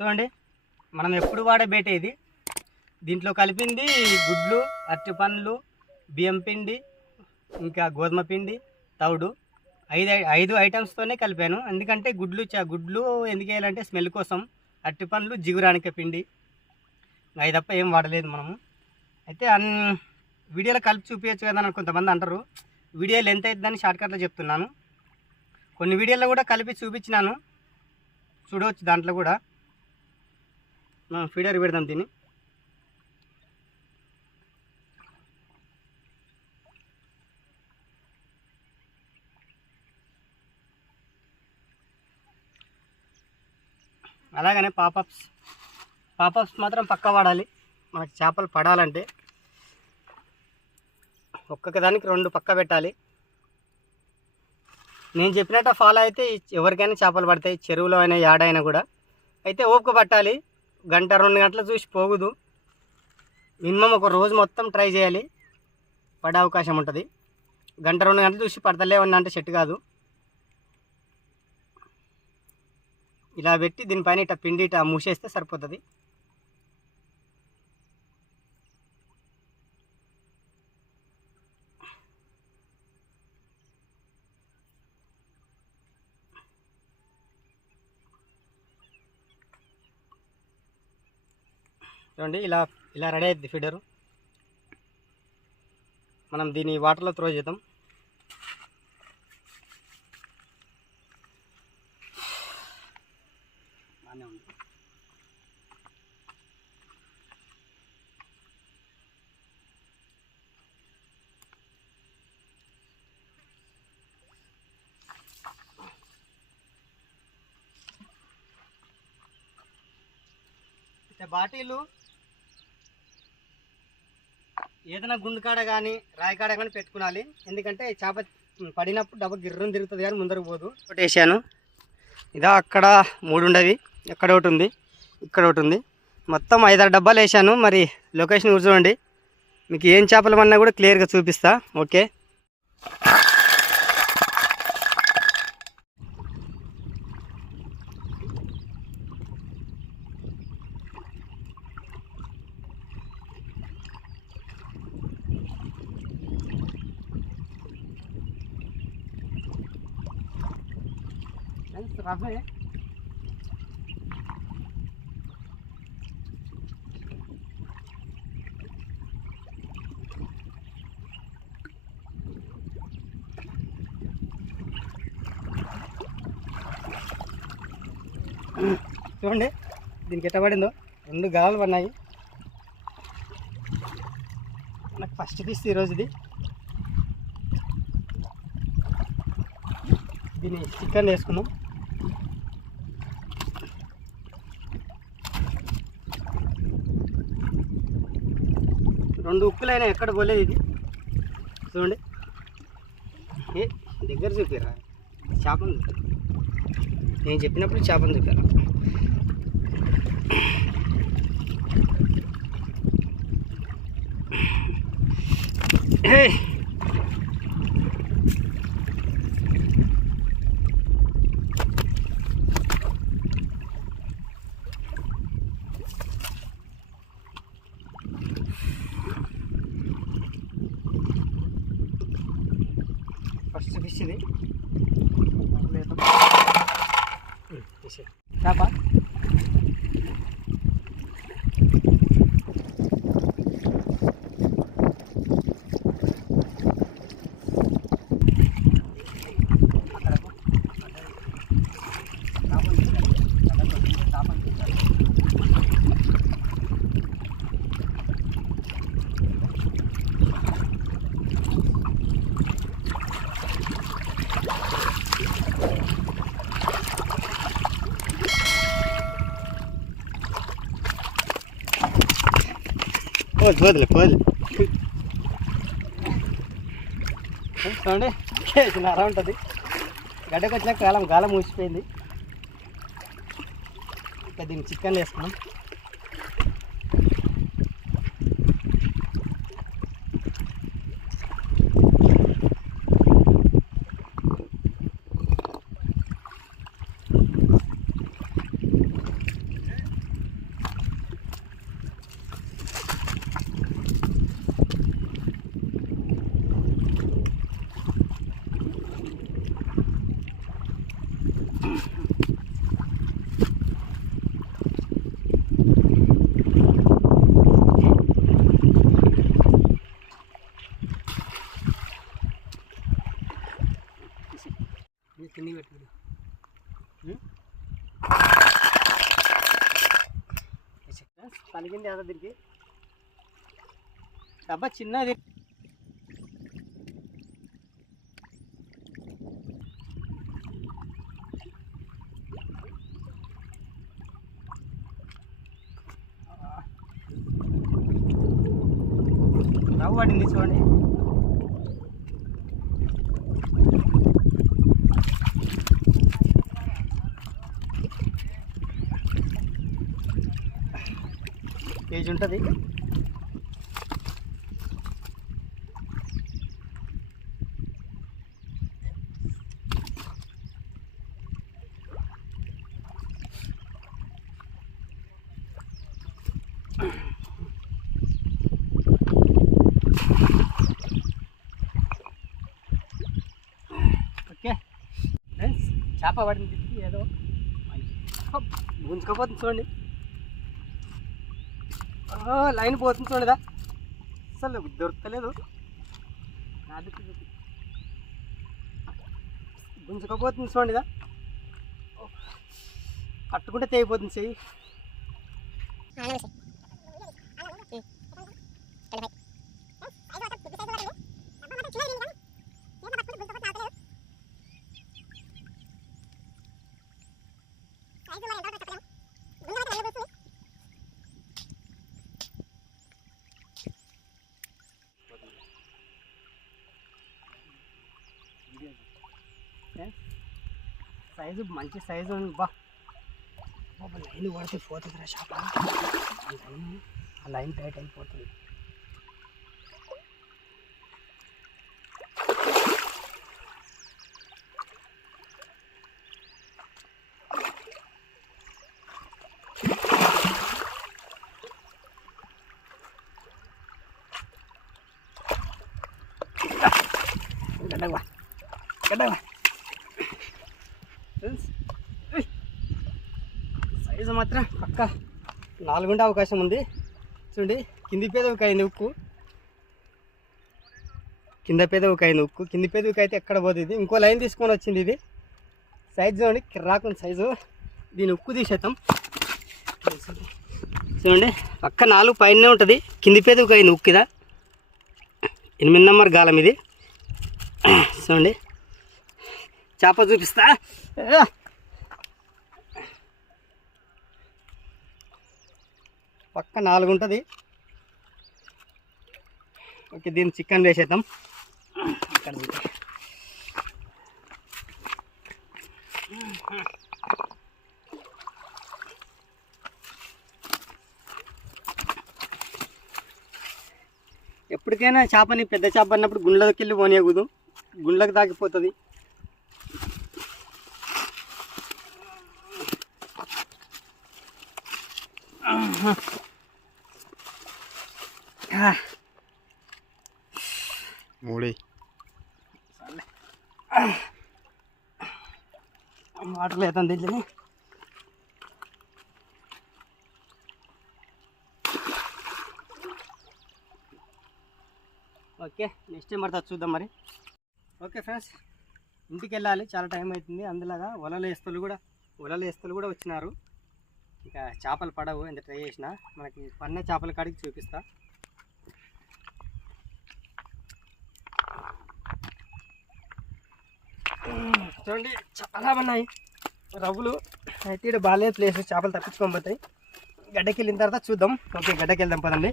చూడండి, మనం ఎప్పుడు వాడే బేటే ఇది. దీంట్లో కలిపింది గుడ్లు, అరటి పండ్లు, బియ్యం పిండి, ఇంకా గోధుమ పిండి, తౌడు, ఐదు ఐటమ్స్తోనే కలిపాను. ఎందుకంటే గుడ్లు ఎందుకు వేయాలంటే స్మెల్ కోసం, అరటి పండ్లు, జిగురానిక పిండి, అవి తప్ప ఏం వాడలేదు మనము. అయితే వీడియోలో కలిపి చూపించచ్చు కదా అని కొంతమంది అంటారు. వీడియోలు ఎంత అవుతుందని షార్ట్కట్లో చెప్తున్నాను. కొన్ని వీడియోలో కూడా కలిపి చూపించినాను, చూడవచ్చు. దాంట్లో కూడా మనం ఫీడర్ పెడదాం దీన్ని. అలాగనే పాపప్స్ మాత్రం పక్కా వాడాలి. మనకు చేపలు పడాలంటే ఒక్కొక్క దానికి 2 పక్క పెట్టాలి. నేను చెప్పినట్టు ఫాలో అయితే ఎవరికైనా చేపలు పడతాయి, చెరువులో అయినా యాడైనా కూడా. అయితే ఓపిక పట్టాలి, 1-2 గంటలు చూసి పోగుదు. మినిమం ఒక రోజు మొత్తం ట్రై చేయాలి, పడే అవకాశం ఉంటుంది. 1-2 గంటలు చూసి పడతలేవన్నా అంటే సెట్ కాదు. ఇలా పెట్టి దీనిపైన ఇట్లా పిండి ఇట్లా మూసేస్తే సరిపోతుంది. చూడండి, ఇలా రెడీ అవుతుంది ఫీడరు. మనం దీన్ని వాటర్లో త్రో చేద్దాం. బాగానే ఉంది. బాటిలు ఏదైనా గుండు కాడ కానీ రాయి కాడ కానీ పెట్టుకోవాలి. ఎందుకంటే చేప పడినప్పుడు డబ్బు గిర్రం తిరుగుతుంది కానీ ముందరకు పోదు. ఒకటి వేసాను, ఇదా అక్కడ 3 ఉండవి, ఎక్కడ ఒకటి ఉంది, ఇక్కడ ఒకటి ఉంది. మొత్తం 5-6 డబ్బాలు వేసాను. మరి లొకేషన్ చూడండి, మీకు ఏం చేపలు అన్నా కూడా క్లియర్గా చూపిస్తా. ఓకే, రవ్వే చూడండి, దీనికి ఎట్ట పడిందో. 2 గాలాలు పడినాయి. నాకు ఫస్ట్ పీస్ ఈరోజు ఇది. దీన్ని చికెన్ వేసుకున్నాం. రెండు ఉక్కులైనా ఎక్కడ పోలేదు ఇది. చూడండి, దగ్గర చూపిరా చేపను. నేను చెప్పినప్పుడు చేపను చూపారా. ఫస్ట్ ఫిష్ ఇది చేప. వదిలే చూడండి, నర ఉంటుంది. గడ్డకు వచ్చినాక గాలం మూసిపోయింది. ఇంకా దీన్ని చికెన్ వేసుకున్నాం. కలిగింది కదా దీనికి. డబ్బా చిన్నది. రవ్వ పడింది చూడండి. కేజీ ఉంటుంది. ఓకే ఫ్రెండ్స్, చేప పడింది ఏదో గుంజుకపోతుంది చూడండి. లైన్ పోతుంది చూడదా, అసలు దొరకలేదు. గుంజుకపోతుంది చూడండిదా, పట్టుకుంటే తెగిపోతుంది చెయ్యి. సైజు మంచి సైజు ఉంది. బా లైన్ పడితే పోతుంది రా చేప. ఆ లైన్ టైట్ అయిపోతుంది. గడ్డవా గడ్డవా ఫ్రెండ్స్, సైజు మాత్రం పక్క 4 ఉండే అవకాశం ఉంది. చూడండి, కింది పేదవికి అయింది ఉక్కు, కింద పేదవికి అయింది ఉక్కు. కింది పేదవికి అయితే ఎక్కడ పోతుంది. ఇంకో లైన్ తీసుకొని వచ్చింది. ఇది సైజు చూడండి, కిర్రాకుని సైజు. దీని ఉక్కు తీసేద్దాం. చూడండి, పక్క 4 పైనే ఉంటుంది. కింది పేదవికి అయింది ఉక్కు. ఇదా 8 నెంబర్ గాలం ఇది. చూడండి, చేప చూపిస్తా. పక్క 4 ఉంటుంది. ఓకే, దీన్ని చికెన్ వేసేద్దాం. ఇక్కడ ఎప్పటికైనా చేపని పెద్ద చేప అన్నప్పుడు గుండ్లకి వెళ్ళి పోనీయకూడదు, గుండ్లకు తాకిపోతుంది. మూడి వాటర్ లేదని తెలియని. ఓకే, నెక్స్ట్ టైం పడుతుంది చూద్దాం మరి. ఓకే ఫ్రెండ్స్, ఇంటికి వెళ్ళాలి, చాలా టైం అవుతుంది. అందులోగా వలలు వేస్తలు కూడా వచ్చినారు. ఇక చేపలు పడవు, ఎంత ట్రై చేసినా. మనకి పన్న చేపల కాడికి చూపిస్తా. చూడండి, చాలా ఉన్నాయి రవ్వులు. అయితే ఇక్కడ బాగాలేదు ప్లేస్, చేపలు తప్పించుకొని పోతాయి. గడ్డకి వెళ్ళిన తర్వాత చూద్దాం. ఓకే, గడ్డకి వెళ్దాం పదండి.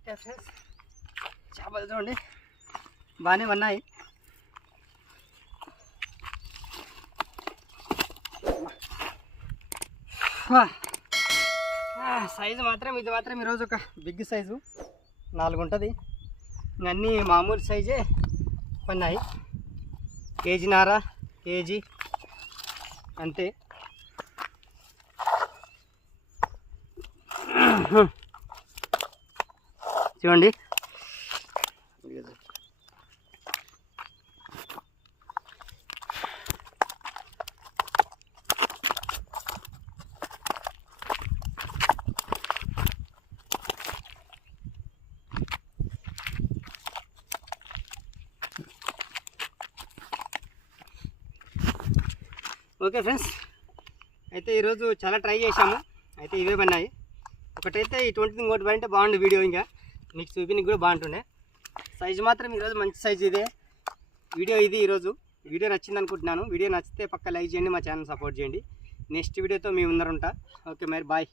ఓకే ఫ్రెండ్స్, చేపలు చూడండి బాగానే ఉన్నాయి. సైజు మాత్రం ఇది మాత్రం ఈరోజు ఒక బిగ్ సైజు 4 ఉంటుంది. అన్నీ మామూలు సైజే పన్నాయి. కేజీన్నర, కేజీ అంతే. చూడండి, ఓకే ఫ్రెండ్స్, అయితే ఈరోజు చాలా ట్రై చేశాము. అయితే ఇవే పడినాయి. ఒకటైతే ఈ 20 ఇంకోటి పడింటే బాగుండు వీడియో, ఇంకా మీకు చూపించడానికి కూడా బాగుంటుండే. సైజు మాత్రం ఈరోజు మంచి సైజు ఇదే వీడియో. ఇది ఈరోజు వీడియో నచ్చింది అనుకుంటున్నాను. వీడియో నచ్చితే పక్క లైక్ చేయండి, మా ఛానల్ సపోర్ట్ చేయండి. నెక్స్ట్ వీడియోతో మీ ముందర ఉంటా. ఓకే మరి బాయ్.